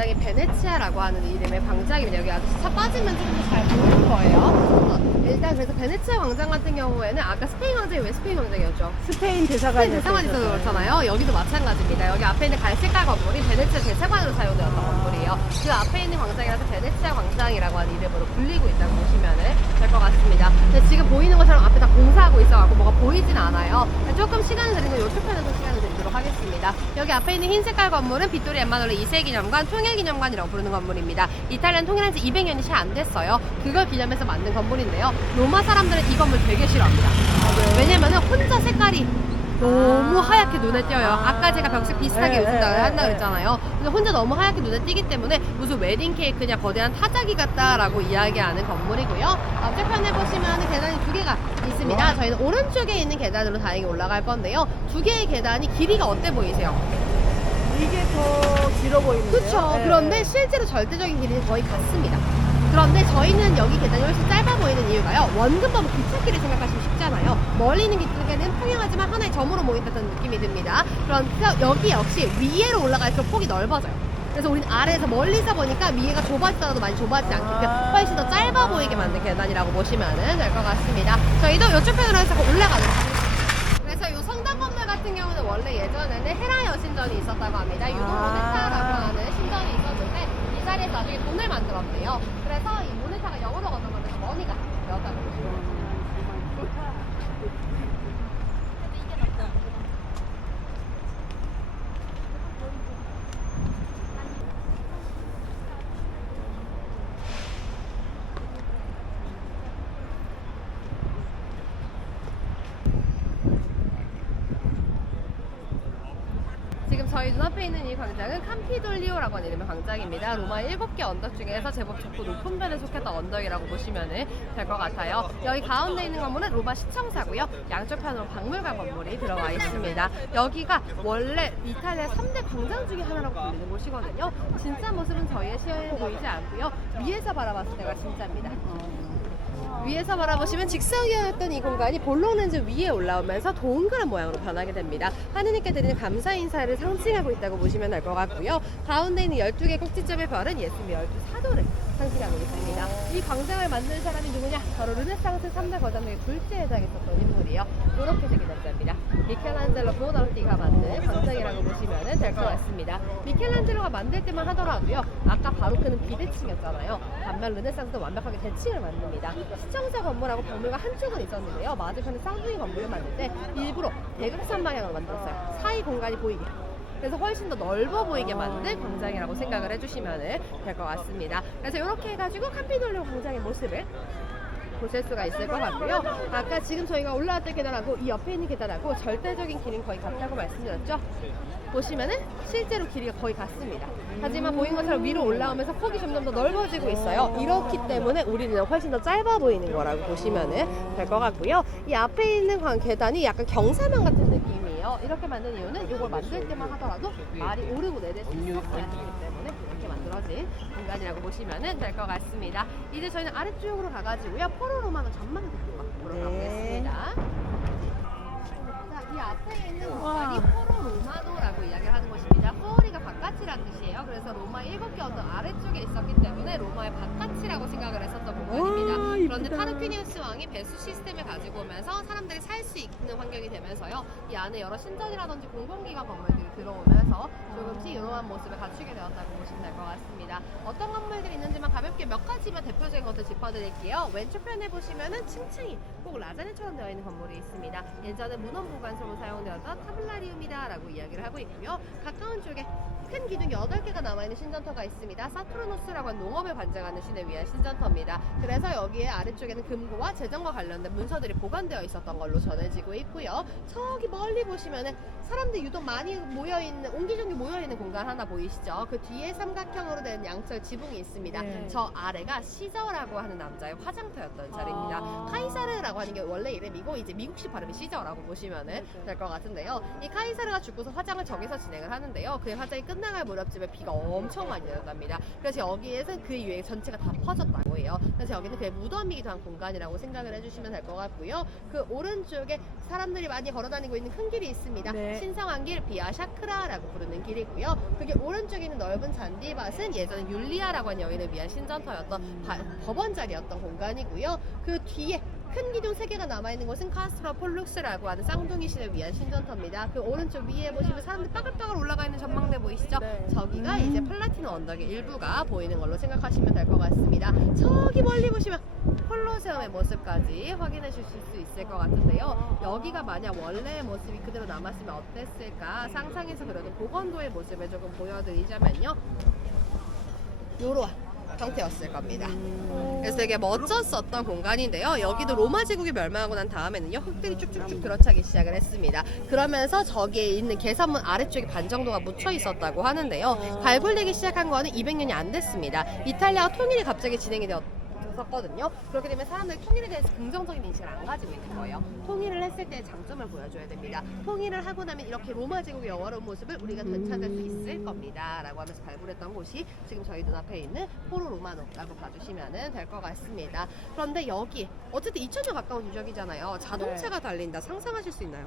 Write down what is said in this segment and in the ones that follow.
광장이 베네치아라고 하는 이름의 광장입니다. 여기 아주 차 빠지면 조금 더 잘 보일 거예요. 일단 그래서 베네치아 광장 같은 경우에는 아까 스페인 광장이 왜 스페인 광장이었죠? 스페인 대사관이 스페인 대사관이 있어서 그렇잖아요. 여기도 마찬가지입니다. 여기 앞에 있는 갈색깔 건물이 베네치아 대사관으로 사용되었던 건물이에요. 그 앞에 있는 광장이라서 베네치아 광장이라고 하는 이름으로 불리고 있다고 보시면 될 것 같습니다. 근데 지금 보이는 것처럼 앞에 다 공사하고 있어갖고 뭐가 보이진 않아요. 조금 시간을 드리면 이쪽 편에서 시간을 드리도록 하겠습니다. 여기 앞에 있는 흰 색깔 건물은 빗토리 엠마누엘 2세 기념관, 통일 기념관이라고 부르는 건물입니다. 이탈리아는 통일한 지 200년이 채 안 됐어요. 그걸 기념해서 만든 건물인데요. 로마 사람들은 이 건물 되게 싫어합니다. 왜냐면은 혼자 색깔이 너무 하얗게 눈에 띄어요. 아까 제가 벽색 비슷하게 한다고 그랬잖아요. 근데 혼자 너무 하얗게 눈에 띄기 때문에 무슨 웨딩 케이크냐 거대한 타자기 같다라고 이야기하는 건물이고요. 앞쪽편에 보시면 계단이 두 개가 있습니다. 저희는 오른쪽에 있는 계단으로 다행히 올라갈 건데요. 두 개의 계단이 길이가 어때 보이세요? 이게 더 길어 보이는데요. 그렇죠. 네. 그런데 실제로 절대적인 길이는 거의 같습니다. 그런데 저희는 여기 계단이 훨씬 짧아 보이는 이유가요. 원근법 기찻길을 생각하시면 쉽잖아요. 멀리 있는 기찻길은 평행하지만 하나의 점으로 모인다는 느낌이 듭니다. 그래서 여기 역시 위에로 올라갈수록 폭이 넓어져요. 그래서 우리는 아래에서 멀리서 보니까 위에가 좁아지더라도 많이 좁아지지 않게끔 훨씬 더 짧아 보이게 만든 계단이라고 보시면 될 것 같습니다. 저희도 이쪽 편으로 해서 올라가도록 하겠습니다. 그래서 이 성당 건물 같은 경우는 원래 예전에는 헤라 여신전이 있었다고 합니다. 유동 모네타라고 하는 신전이 있었는데 이 자리에서 나중에 돈을 만들었대요. 그래서 이 모네타가 영어로 건너가면서 머니가 되었다고 보시면 됩니다. 지금 저희 눈앞에 있는 이 광장은 캄피돌리오라고 하는 이름의 광장입니다. 로마 7개 언덕 중에서 제법 적고 높은 편에 속했던 언덕이라고 보시면 될 것 같아요. 여기 가운데 있는 건물은 로마 시청사고요. 양쪽 편으로 박물관 건물이 들어와 있습니다. 여기가 원래 이탈리아 3대 광장 중에 하나라고 불리는 곳이거든요. 진짜 모습은 저희의 시야에 보이지 않고요. 위에서 바라봤을 때가 진짜입니다. 위에서 바라보시면 직선이었던 이 공간이 볼로렌즈 위에 올라오면서 동그란 모양으로 변하게 됩니다. 하느님께 드리는 감사 인사를 상징하고 있다고 보시면 될 것 같고요. 가운데 있는 12개 꼭지점의 별은 예수님의 12사도를 상징하고 있습니다. 이 광장을 만든 사람이 누구냐? 바로 르네상스 3대 거장 중에 둘째에 해당했었던 인물이요. 이렇게 생긴 남자입니다. 미켈란젤로 부오나로티가 만든 광장이라고 보시면 될 것 같습니다. 미켈란젤로가 만들 때만 하더라도요. 아까 바로크는 비대칭이었잖아요. 반면 르네상스는 완벽하게 대칭을 만듭니다. 시청사 건물하고 박물관 한쪽은 있었는데요. 맞은편에 쌍둥이 건물을 만들 때 일부러 대각선 방향으로 만들었어요. 사이 공간이 보이게. 그래서 훨씬 더 넓어 보이게 만든 광장이라고 생각을 해주시면 될 것 같습니다. 그래서 이렇게 해가지고 캄피돌리오 광장의 모습을 보실 수가 있을 것 같고요. 아까 지금 저희가 올라왔던 계단하고 이 옆에 있는 계단하고 절대적인 길이는 거의 같다고 말씀드렸죠. 보시면은 실제로 길이가 거의 같습니다. 하지만 보이는 것처럼 위로 올라오면서 폭이 점점 더 넓어지고 있어요. 이렇기 때문에 우리는 훨씬 더 짧아 보이는 거라고 보시면 될 것 같고요. 이 앞에 있는 계단이 약간 경사면 같은 느낌이에요. 이렇게 만든 이유는 이걸 만들 때만 하더라도 말이 오르고 내릴 수 있었어야 하기 때문에 이렇게 만들어진 공간이라고 보시면 될 것 같습니다. 이제 저희는 아래쪽으로 가가지고요. 포로 로마노 전망을 보러 가보겠습니다. 자, 이 앞에 있는 공간이 포로 로마노라고 이야기를 하는 곳입니다. 포리가 바깥이라는 뜻이에요. 그래서 로마 7개 언덕 아래쪽에 있었기 때문에 로마의 바깥이라고 생각을 했었던 공간입니다. 그런데 타르퀴니우스 왕이 배수 시스템을 가지고 오면서 사람들이 살 수 있는 환경이 되면서요. 이 안에 여러 신전이라든지 공공기관 건물들이 들어오면서 조금씩 이러한 모습을 갖추게 되었다고 보시면 될 것 같습니다. 어떤 건물들이 있는지만 가볍게 몇 가지만 대표적인 것들 짚어드릴게요. 왼쪽 편에 보시면은 층층이 꼭 라자네처럼 되어 있는 건물이 있습니다. 예전에 문헌보관소로 사용되었던 타블라리움이다라고 이야기를 하고 있고요. 가까운 쪽에 큰 기둥 8개가 남아있는 신전터가 있습니다. 사투르노스라고 하는 농업을 관장하는 신을 위한 신전터입니다. 그래서 여기에 아래쪽에는 금고와 재정과 관련된 문서들이 보관되어 있었던 걸로 전해지고 있고요. 저기 멀리 보시면은 사람들이 유독 많이 모여있는, 옹기종기 모여있는 공간 하나 보이시죠? 그 뒤에 삼각형으로 된 양철 지붕이 있습니다. 저 아래가 시저라고 하는 남자의 화장터였던 자리입니다. 카이사르라고 하는 게 원래 이름이고 이제 미국식 발음이 시저라고 보시면 될 것 같은데요. 이 카이사르가 죽고서 화장을 저기서 진행을 하는데요. 그의 화장이 끝 끝나갈 무렵쯤에 비가 엄청 많이 내렸답니다. 그래서 여기에서 그 유행 전체가 다 퍼졌다고 해요. 그래서 여기는 그의 무덤이기도 한 공간이라고 생각을 해주시면 될 것 같고요. 그 오른쪽에 사람들이 많이 걸어다니고 있는 큰 길이 있습니다. 네. 신성한 길 비아샤크라라고 부르는 길이고요. 그게 오른쪽에 있는 넓은 잔디밭은 예전에 율리아라고 하는 여인을 위한 신전터였던 법원 자리였던 공간이고요. 그 뒤에 큰 기둥 3개가 남아있는 곳은 카스트로 폴룩스라고 하는 쌍둥이 신을 위한 신전터입니다. 그 오른쪽 위에 보시면 사람들 빠글빠글 올라가 있는 전망대 보이시죠? 네. 저기가 이제 플라티넘 언덕의 일부가 보이는 걸로 생각하시면 될 것 같습니다. 저기 멀리 보시면 콜로세움의 모습까지 확인해 주실 수 있을 것 같은데요. 여기가 만약 원래의 모습이 그대로 남았으면 어땠을까 상상해서 그려둔 고건도의 모습을 조금 보여드리자면요. 요런 형태였을 겁니다. 그래서 되게 멋졌었던 공간인데요. 여기도 로마 제국이 멸망하고 난 다음에는요, 흙들이 쭉쭉쭉 들어차기 시작을 했습니다. 그러면서 저기에 있는 개선문 아래쪽에 반 정도가 묻혀 있었다고 하는데요. 발굴되기 시작한 거는 200년이 안 됐습니다. 이탈리아와 통일이 갑자기 진행이 되었거든요. 그렇게 되면 사람들이 통일에 대해서 긍정적인 인식을 안 가지고 있는 거예요. 통일을 했을 때 장점을 보여줘야 됩니다. 통일을 하고 나면 이렇게 로마 제국의 영화로운 모습을 우리가 되찾을 수 있을 겁니다. 라고 하면서 발굴했던 곳이 지금 저희 눈앞에 있는 포로 로마노라고 봐주시면 될 것 같습니다. 그런데 여기 어쨌든 2000년 가까운 유적이잖아요. 자동차가 달린다. 상상하실 수 있나요?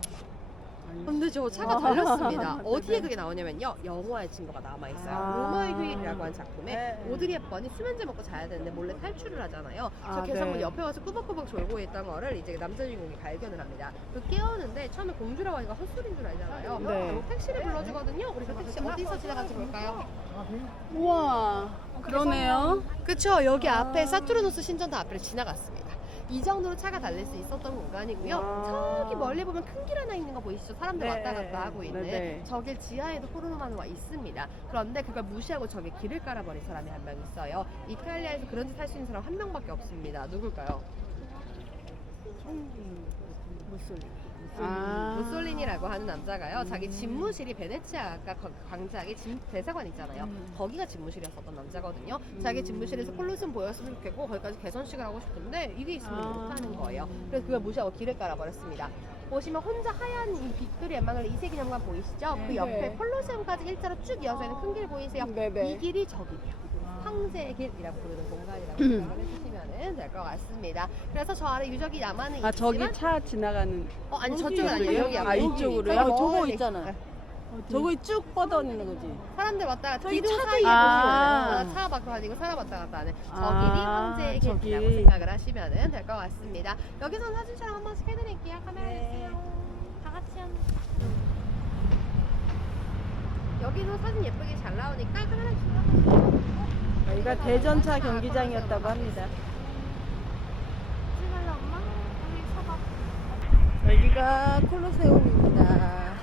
근데 저 차가 달렸습니다. 어디에 그게 나오냐면요, 영화의 증거가 남아있어요. 로마의 휴일이라고 하는 작품에 네. 오드리 헵번이 수면제 먹고 자야 되는데 몰래 탈출을 하잖아요. 저 아, 개선문 네. 옆에 와서 꾸벅꾸벅 졸고 있던 거를 이제 남자 주인공이 발견을 합니다. 그 깨우는데 처음에 공주라고 하니까 헛소리인 줄 알잖아요. 네. 그리고 택시를 불러주거든요. 우리 그 택시 어디서 지나갈지 볼까요? 우와, 그러네요. 그쵸, 여기 앞에 사투르노스 신전도 앞을 지나갔습니다. 이 정도로 차가 달릴 수 있었던 공간이고요. 와. 저기 멀리 보면 큰 길 하나 있는 거 보이시죠? 사람들 네. 왔다 갔다 하고 있는 네. 저길 지하에도 포르노마노가 있습니다. 그런데 그걸 무시하고 저기 길을 깔아버린 사람이 한 명 있어요. 이탈리아에서 그런 짓 할 수 있는 사람 한 명밖에 없습니다. 누굴까요? 무솔리니라고 하는 남자가요. 자기 집무실이 베네치아 아까 광장에 대사관 있잖아요. 거기가 집무실이었었던 남자거든요. 자기 집무실에서 콜로세움 보였으면 좋겠고 거기까지 개선식을 하고 싶은데 이게 있으면 못하는 거예요. 그래서 그걸 무시하고 길을 깔아버렸습니다. 보시면 혼자 하얀 이 빅토리 엠마을 이세기념관 보이시죠? 그 옆에 콜로세움까지 일자로 쭉 이어져 있는 큰 길 보이세요? 네네. 이 길이 저기예요. 황제의 길이라고 부르는 공간이라고 생각을 해주시면 될 것 같습니다. 그래서 저 아래 유적이 남아는 있지만 저기 차 지나가는. 아니 저쪽은 아니에요. 여기 아, 이쪽으로요? 저기 저거 멀리. 있잖아. 네. 저기 쭉 뻗어있는 거지. 사람들 왔다 갔다 저기 기둥 차도 사이에 있고. 보시면 차 밖으로 다니고 사람 왔다 갔다 하는 저 길이 황제의 저기. 길이라고 생각을 하시면 될 것 같습니다. 여기서 사진 촬영 한 번씩 해드릴게요. 카메라 주세요. 다 같이 한. 여기서 사진 예쁘게 잘 나오니까 카메라 주세요. 여기가 대전차 경기장이었다고 합니다. 찍을래 엄마? 여기 서봐. 여기가 콜로세움입니다.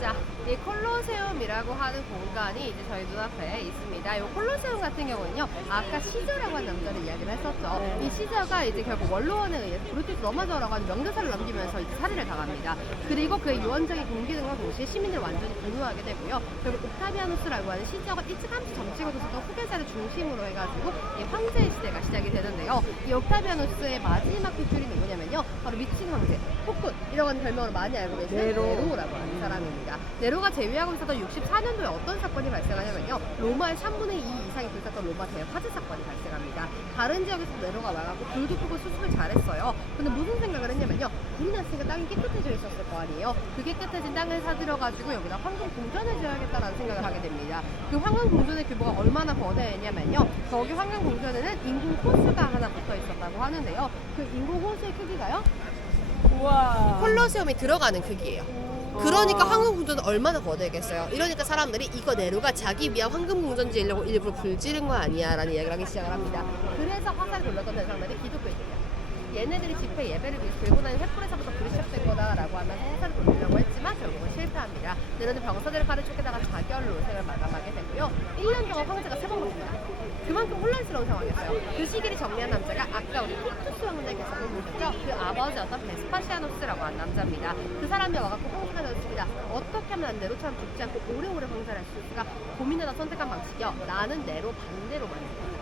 자, 이 콜로세움이라고 하는 공간이 이제 저희 눈앞에 있습니다. 이 콜로세움 같은 경우는요, 아까 시저라고 하는 남자를 이야기를 했었죠. 네. 이 시저가 이제 결국 원로원에 의해서 브루투스 로마저라고 하는 명대사를 넘기면서 이제 살해를 당합니다. 그리고 그의 유언적인 공기등과 동시에 시민들을 완전히 분노하게 되고요. 결국 옥타비아누스라고 하는 시저가 일찌감치 정치가 됐었던 후계자를 중심으로 해가지고 이 황제의 시대가 시작이 되는데요. 이 옥타비아누스의 마지막 핏줄이 누구냐면요, 바로 미친 황제, 폭군이라고 하는 별명으로 많이 알고 계시는 네로라고 하는 사람입니다. 네로가 제위하고 있었던 64년도에 어떤 사건이 발생하냐면요, 로마의 3분의 2 이상이 들었던 로마 대화제 사건이 발생합니다. 다른 지역에서 네로가 와갖고 불도 끄고 수습을 잘했어요. 근데 무슨 생각을 했냐면요, 불이 났으니까 땅이 깨끗해져 있었을 거 아니에요. 그게 깨끗해진 땅을 사들여가지고 여기다 황금 궁전을 지어야겠다라는 생각을 하게 됩니다. 그 황금 궁전의 규모가 얼마나 거대했냐면요, 저기 황금 궁전에는 인공 호수가 하나 붙어 있었다고 하는데요, 그 인공 호수의 크기가요, 우와. 콜로세움이 들어가는 크기예요. 그러니까 황금궁전은 얼마나 거대했겠어요. 이러니까 사람들이 이거 네로가 자기 위한 황금궁전 지으려고 일부러 불 지른 거 아니야 라는 이야기를 하기 시작을 합니다. 그래서 화살을 돌렸던 대상들이 기독교인들이에요. 얘네들이 집회 예배를 위해서 들고 다니는 횃불에서부터 불이 시작된 거다라고 하면서 화살을 돌리려고 했지만 결국은 실패합니다. 네로는 병사들을 칼을 쫓기다가 자결로 생을 마감하게 되고요. 1년 동안 황제가 3번 바뀝니다. 그만큼 혼란스러운 상황이었어요. 그 시기를 정리한 남자가 아까 우리 티투스 왕자께서 보셨죠? 그 아버지였던 베스파시아노스라고 하는 남자입니다. 그 사람이 와갖고 홍수가 되었습니다. 어떻게 하면 난 네로처럼 죽지 않고 오래오래 황사를 할 수 있을까 고민하다 선택한 방식이요. 나는 네로 반대로 만들.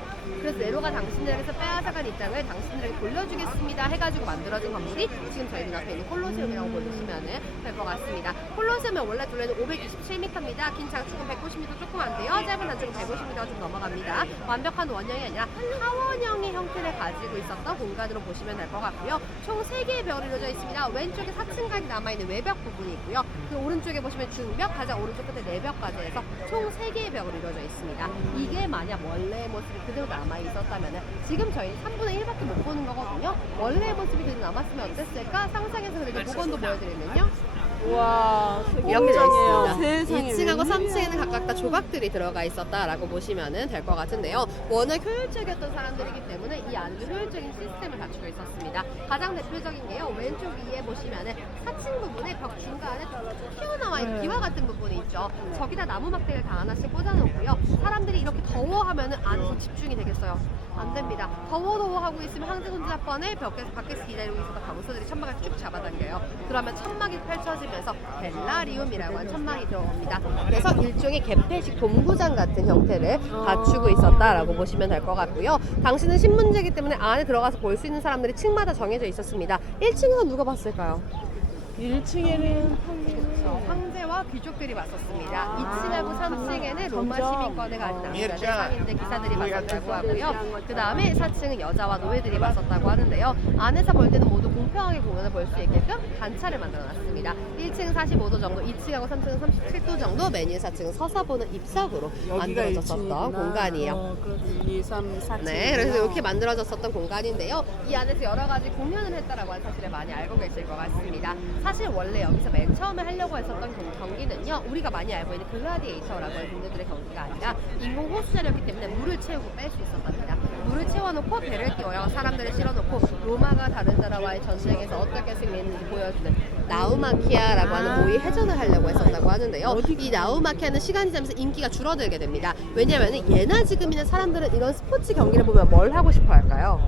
그래서 네로가 당신들에게서 빼앗아간 입장을 당신들에게 돌려주겠습니다 해가지고 만들어진 건물이 지금 저희 눈앞에 있는 콜로세움이라고 보시면 될 것 같습니다. 콜로세움의 원래 둘레는 527m입니다. 긴 장축은 190m 조금 안 돼요. 짧은 단축은 150m가 좀 넘어갑니다. 완벽한 원형이 아니라 타원형의 형태를 가지고 있었던 공간으로 보시면 될 것 같고요. 총 3개의 벽으로 이루어져 있습니다. 왼쪽에 4층까지 남아있는 외벽 부분이 있고요. 그 오른쪽에 보시면 중벽, 가장 오른쪽 끝에 내벽까지 해서 총 3개의 벽으로 이루어져 있습니다. 이게 만약 원래의 모습이 그대로 남아있었다면 지금 저희 3분의 1밖에 못 보는 거거든요. 원래의 모습이 그대로 남았으면 어땠을까? 상상해서 그렇게 복원도 보여드리면요. 와, 이렇게 되어 있습니다. 세상에. 2층하고 3층에는 각각 다 조각들이 들어가 있었다라고 보시면 될 것 같은데요. 워낙 효율적이었던 사람들이기 때문에 이 안에도 효율적인 시스템을 갖추고 있었습니다. 가장 대표적인 게요. 왼쪽 위에 보시면 4층 부분에 벽 중간에 튀어나와 있는 비와 같은 부분이 있죠. 저기다 나무 막대를 다 하나씩 꽂아놓고요. 사람들이 이렇게 더워하면 안에서 집중이 되겠어요. 안 됩니다. 더워 하고 있으면 항제손잡번에 밖에서 기다리고 있었던 가무소들이 천막을 쭉 잡아당겨요. 그러면 천막이 펼쳐지면서 벨라리움이라고 하는 천막이 들어옵니다. 그래서 일종의 개폐식 동구장 같은 형태를 갖추고 있었다라고 보시면 될 것 같고요. 당신은 신문제이기 때문에 안에 들어가서 볼 수 있는 사람들이 층마다 정해져 있었습니다. 1층에서 누가 봤을까요? 1층에는 황제와 귀족들이 봤었습니다. 2층하고 3층에는 로마 시민권을 가진 남자들, 상인들, 기사들이 봤었다고 하고요. 그 다음에 4층은 여자와 노예들이 봤었다고 하는데요. 안에서 볼 때는 모두 공평하게 공연을 볼 수 있게끔 단차를 만들어놨습니다. 1층은 45도 정도, 2층하고 3층은 37도 정도, 메뉴 4층은 서서 보는 입석으로 만들어졌었던 공간이에요. 1, 2, 3, 4층. 네, 그래서 이렇게 만들어졌었던 공간인데요. 이 안에서 여러 가지 공연을 했다라고 하는 사실을 많이 알고 계실 것 같습니다. 사실 원래 여기서 맨 처음에 하려고 했었던 경기는요, 우리가 많이 알고 있는 글라디에이터라고 하는 동료들의 경기가 아니라 인공 호수자였기 때문에 물을 채우고 뺄 수 있었답니다. 물을 채워놓고 배를 띄워요. 사람들을 실어놓고 로마가 다른 나라와의 전쟁에서 어떻게 승리했는지 보여주는 나우마키아라고 하는 모의 해전을 하려고 했었다고 하는데요. 이 나우마키아는 시간이 지나면서 인기가 줄어들게 됩니다. 왜냐하면 예나 지금이나 사람들은 이런 스포츠 경기를 보면 뭘 하고 싶어 할까요?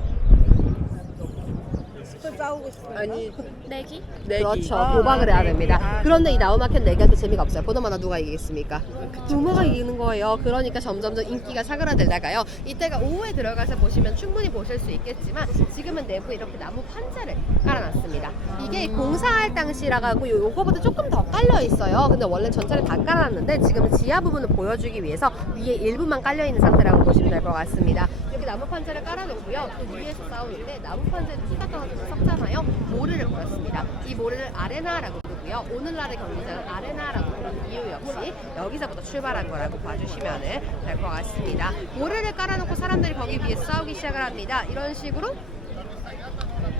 싸우고 싶어요. 아니, 내기? 내기. 그렇죠. 아, 도박을 해야 내기. 됩니다. 아, 그런데 이 나우마켓 내기한테 재미가 없어요. 보나마나 누가 이기겠습니까? 루머가 이기는 거예요. 그러니까 점점점 인기가 사그라들다가요. 이때가 오후에 들어가서 보시면 충분히 보실 수 있겠지만 지금은 내부에 이렇게 나무 판자를 깔아놨습니다. 이게 공사할 당시라고 하고 요거보다 조금 더 깔려 있어요. 근데 원래 전체를 다 깔아놨는데 지금은 지하 부분을 보여주기 위해서 위에 일부만 깔려 있는 상태라고 보시면 될 것 같습니다. 이렇게 나무 판자를 깔아놓고요. 또 위에서 싸우는데 나무 판자에 키가 떨어져서 섞잖아요. 모래를 뿌렸습니다. 이 모래를 아레나라고 부르고요. 오늘날의 경기장은 아레나라고 부르는 이유 역시 여기서부터 출발한 거라고 봐주시면 될 것 같습니다. 모래를 깔아놓고 사람들이 거기 위에서 싸우기 시작을 합니다. 이런 식으로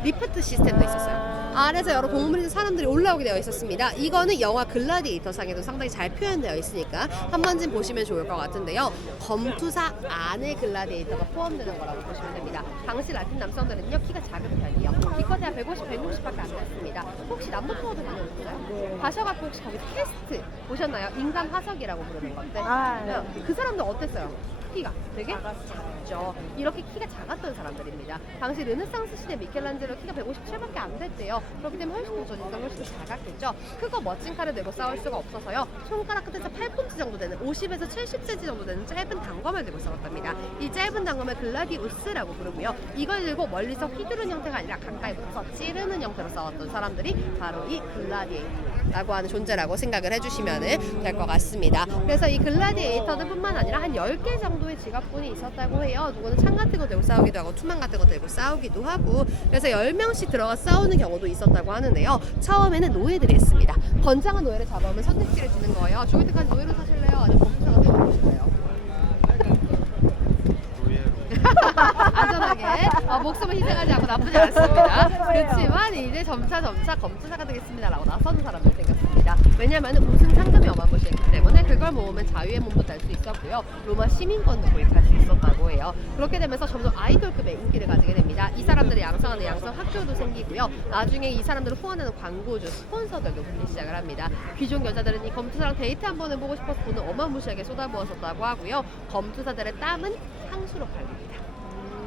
리프트 시스템도 있었어요. 아래서 여러 공물이 있는 사람들이 올라오게 되어 있었습니다. 이거는 영화 글라디에이터 상에도 상당히 잘 표현되어 있으니까 한 번쯤 보시면 좋을 것 같은데요. 검투사 안에 글라디에이터가 포함되는 거라고 보시면 됩니다. 당시 라틴 남성들은요, 키가 작은 편이에요. 기껏해야 150, 160밖에 안 됐습니다. 혹시 남북투어도 다녀오셨나요? 가셔갖고 혹시 거기 테스트 보셨나요? 인간 화석이라고 부르는 건데 그 사람들 어땠어요? 키가 되게 작죠. 이렇게 키가 작았던 사람들입니다. 당시 르네상스 시대 미켈란젤로 키가 157밖에 안 됐대요. 그렇기 때문에 훨씬 더 저니까 훨씬 더 작았겠죠. 크고 멋진 칼을 들고 싸울 수가 없어서요. 손가락 끝에서 8푼치 정도 되는 50에서 70cm 정도 되는 짧은 단검을 들고 싸웠답니다. 이 짧은 단검을 글라디우스라고 부르고요. 이걸 들고 멀리서 휘두르는 형태가 아니라 가까이 붙어서 찌르는 형태로 싸웠던 사람들이 바로 이 글라디에이터라고 하는 존재라고 생각을 해주시면 될 것 같습니다. 그래서 이 글라디에이터들 뿐만 아니라 한 10개 정도의 직업군이 있었다고 해요. 누구는 창 같은 거 들고 싸우기도 하고 투망 같은 거 들고 싸우기도 하고, 그래서 10명씩 들어가 싸우는 경우도 있었다고 하는데요. 처음에는 노예들이 했습니다. 건장한 노예를 잡아오면 선택지를 주는 거예요. 죽을 때까지 노예로 사실래요? 아니면 범죄자가 되고 싶으실래요? 안전하게 목숨을 희생하지 않고 나쁘지 않습니다. 그렇지만 이제 점차 검투사가 되겠습니다라고 나서는 사람들 생겼습니다. 왜냐하면 우승 상금이 어마무시했기 때문에 그걸 모으면 자유의 몸도 될 수 있었고요. 로마 시민권도 도입할 수 있었다고 해요. 그렇게 되면서 점점 아이돌급의 인기를 가지게 됩니다. 이 사람들이 양성하는 양성 학교도 생기고요. 나중에 이 사람들을 후원하는 광고주, 스폰서들도 붙기 시작을 합니다. 귀족 여자들은 이 검투사랑 데이트 한 번은 보고 싶어서 돈을 어마무시하게 쏟아부었었다고 하고요. 검투사들의 땀은 상수로 팔립니다.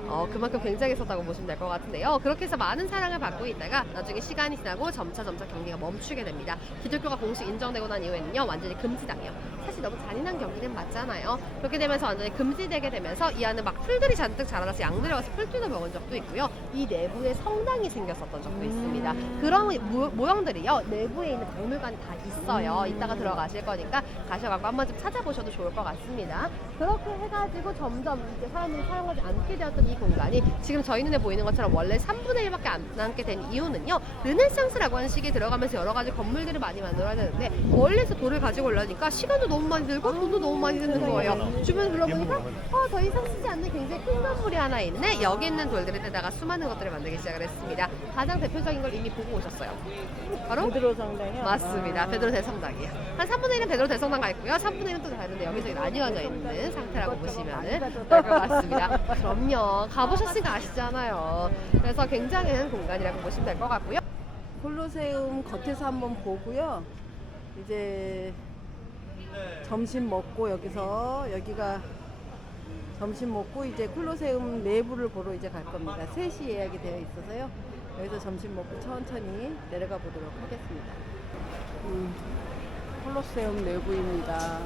그만큼 굉장했었다고 보시면 될 것 같은데요. 그렇게 해서 많은 사랑을 받고 있다가 나중에 시간이 지나고 점차 경기가 멈추게 됩니다. 기독교가 공식 인정되고 난 이후에는요, 완전히 금지당해요. 사실 너무 잔인한 경기는 맞잖아요. 그렇게 되면서 완전히 금지되게 되면서 이 안에 막 풀들이 잔뜩 자라나서 양들이 와서 풀들도 먹은 적도 있고요. 이 내부에 성당이 생겼었던 적도 있습니다. 그런 모형들이요, 내부에 있는 박물관이 다 있어요. 이따가 들어가실 거니까 가셔갖고 한 번쯤 찾아보셔도 좋을 것 같습니다. 그렇게 해가지고 점점 이제 사람들이 사용하지 않게 되었던 이 공간이 지금 저희 눈에 보이는 것처럼 원래 3분의 1밖에 안 남게 된 이유는요, 르네상스라고 하는 시기에 들어가면서 여러 가지 건물들을 많이 만들어야 되는데 멀리서 돌을 가지고 오려니까 시간도 너무 많이 들고 돈도 너무 많이 드는 거예요. 주변 둘러보니까 더 이상 쓰지 않는 굉장히 큰 건물이 하나 있네. 여기 있는 돌들에다가 수많은 것들을 만들기 시작을 했습니다. 가장 대표적인 걸 이미 보고 오셨어요. 바로 베드로 성당이요? 맞습니다. 베드로 대성당이에요. 한 3분의 1은 베드로 대성당 가 있고요. 3분의 1은 또 다른데 여기저기 나뉘어져 있는 상태라고 보시면 될 것 같습니다. 그럼요. 가보셨으니까 아시잖아요. 그래서 굉장한 공간이라고 보시면 될 것 같고요. 콜로세움 겉에서 한번 보고요. 이제 점심 먹고 여기가 점심 먹고 이제 콜로세움 내부를 보러 이제 갈 겁니다. 3시 예약이 되어 있어서요. 여기서 점심 먹고 천천히 내려가 보도록 하겠습니다. 콜로세움 내부입니다.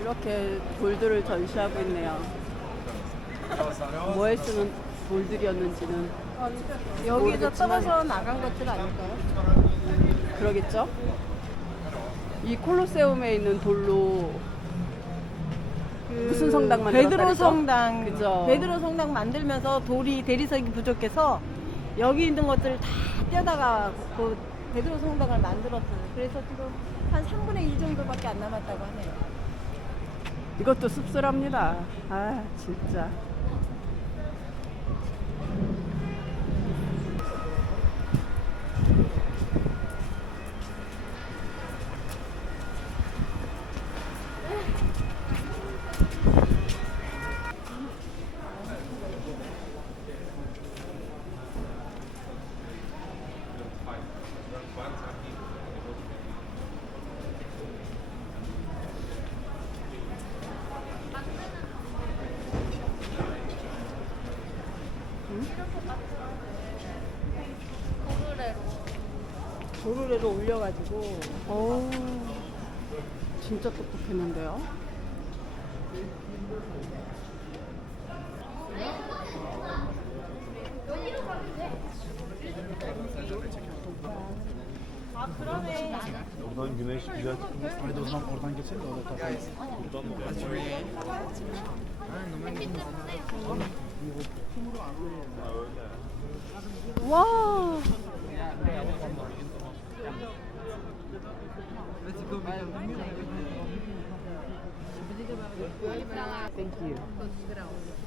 이렇게 돌들을 전시하고 있네요. 뭐에 쓰는 돌들이었는지는 여기서 모르겠지만- 떨어져 나간 것들 아닐까요? 그러겠죠? 이 콜로세움에 있는 돌로 무슨 성당 만들었다 베드로 그랬죠? 성당. 그죠? 베드로 성당 만들면서 돌이 대리석이 부족해서 여기 있는 것들을 다 떼다가 그 베드로 성당을 만들었어요. 그래서 지금 한 3분의 1 정도밖에 안 남았다고 하네요. 이것도 씁쓸합니다. 아 진짜. 도르래로 올려가지고 오, 진짜 똑똑했는데요. Oradan güneş güzel çıkmış. Haydi o zaman oradan geçelim de orada takılırız. Buradan mı geldi? 와. Thank you.